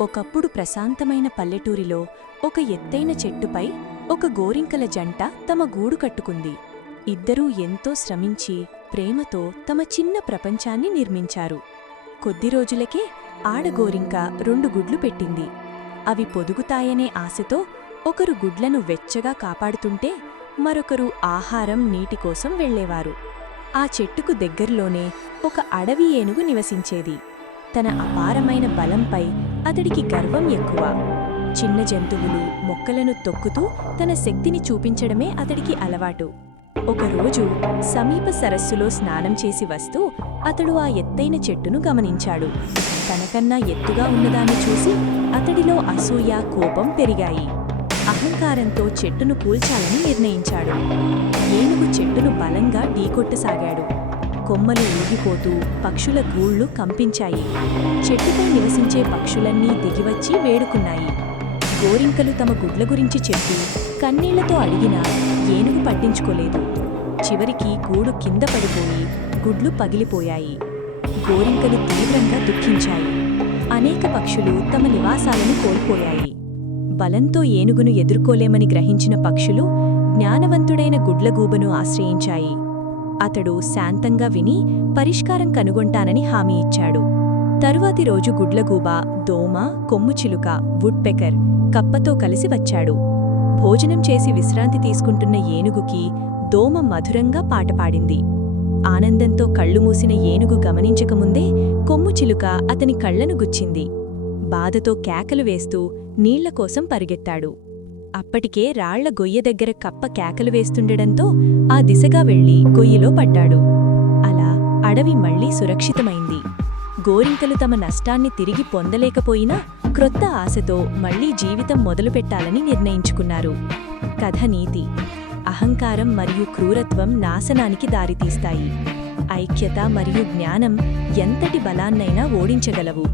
ఒకప్పుడు ప్రశాంతమైన పల్లెటూరిలో ఒక ఎత్తైన చెట్టుపై ఒక గోరింకల జంట తమ గూడు కట్టుకుంది. ఇద్దరూ ఎంతో శ్రమించి ప్రేమతో తమ చిన్న ప్రపంచాన్ని నిర్మించారు. కొద్ది రోజులకే ఆడగోరింక 2 గుడ్లు పెట్టింది. అవి పొదుగుతాయనే ఆశతో ఒకరు గుడ్లను వెచ్చగా కాపాడుతుంటే మరొకరు ఆహారం నీటి కోసం వెళ్లేవారు. ఆ చెట్టుకు దగ్గర్లోనే ఒక అడవి ఏనుగు నివసించేది. తన అపారమైన బలంపై అతడికి గర్వం ఎక్కువ. చిన్న జంతువులు మొక్కలను తొక్కుతూ తన శక్తిని చూపించడమే అతడికి అలవాటు. ఒకరోజు సమీప సరస్సులో స్నానం చేసి వస్తూ అతడు ఆ ఎత్తైన చెట్టును గమనించాడు. తనకన్నా ఎత్తుగా ఉన్నదాన్ని చూసి అతడిలో అసూయ, కోపం పెరిగాయి. అహంకారంతో చెట్టును కూల్చాలని నిర్ణయించాడు. ఏనుగు చెట్టును బలంగా ఢీకొట్టసాగాడు. కొమ్మలు ఊగిపోతూ పక్షుల గూళ్ళు కంపించాయి. చెట్టుపై నివసించే పక్షులన్నీ దిగివచ్చి వేడుకున్నాయి. గోరింకలు తమ గుడ్ల గురించి చెప్పి కన్నీళ్లతో అడిగినా ఏనుగు పట్టించుకోలేదు. చివరికి గూడు కింద పడిపోయి గుడ్లు పగిలిపోయాయి. గోరింకలు తీవ్రంగా దుఃఖించాయి. అనేక పక్షులు తమ నివాసాలను కోల్పోయాయి. బలంతో ఏనుగును ఎదుర్కోలేమని గ్రహించిన పక్షులు జ్ఞానవంతుడైన గుడ్లగూబను ఆశ్రయించాయి. అతడు శాంతంగా విని పరిష్కారం కనుగొంటానని హామీ ఇచ్చాడు. తరువాతి రోజు గుడ్లగూబ, దోమ, కొమ్ముచిలుక, వుడ్పెకర్, కప్పతో కలిసి వచ్చాడు. భోజనం చేసి విశ్రాంతి తీసుకుంటున్న ఏనుగుకి దోమ మధురంగా పాట పాడింది. ఆనందంతో కళ్ళు మూసిన ఏనుగు గమనించకముందే కొమ్ముచిలుక అతని కళ్లను గుచ్చింది. బాధతో కేకలు వేస్తూ నీళ్ల కోసం పరిగెత్తాడు. అప్పటికే రాళ్ల గొయ్య దగ్గర కప్ప కేకలు వేస్తుండడంతో ఆ దిశగా వెళ్లి గొయ్యిలో పడ్డాడు. అలా అడవి మళ్లీ సురక్షితమైంది. గోరింకలు తమ నష్టాన్ని తిరిగి పొందలేకపోయినా క్రొత్త ఆశతో మళ్లీ జీవితం మొదలుపెట్టాలని నిర్ణయించుకున్నారు. కథ నీతి: అహంకారం మరియు క్రూరత్వం నాశనానికి దారితీస్తాయి. ఐక్యత మరియు జ్ఞానం ఎంతటి బలాన్నైనా ఓడించగలవు.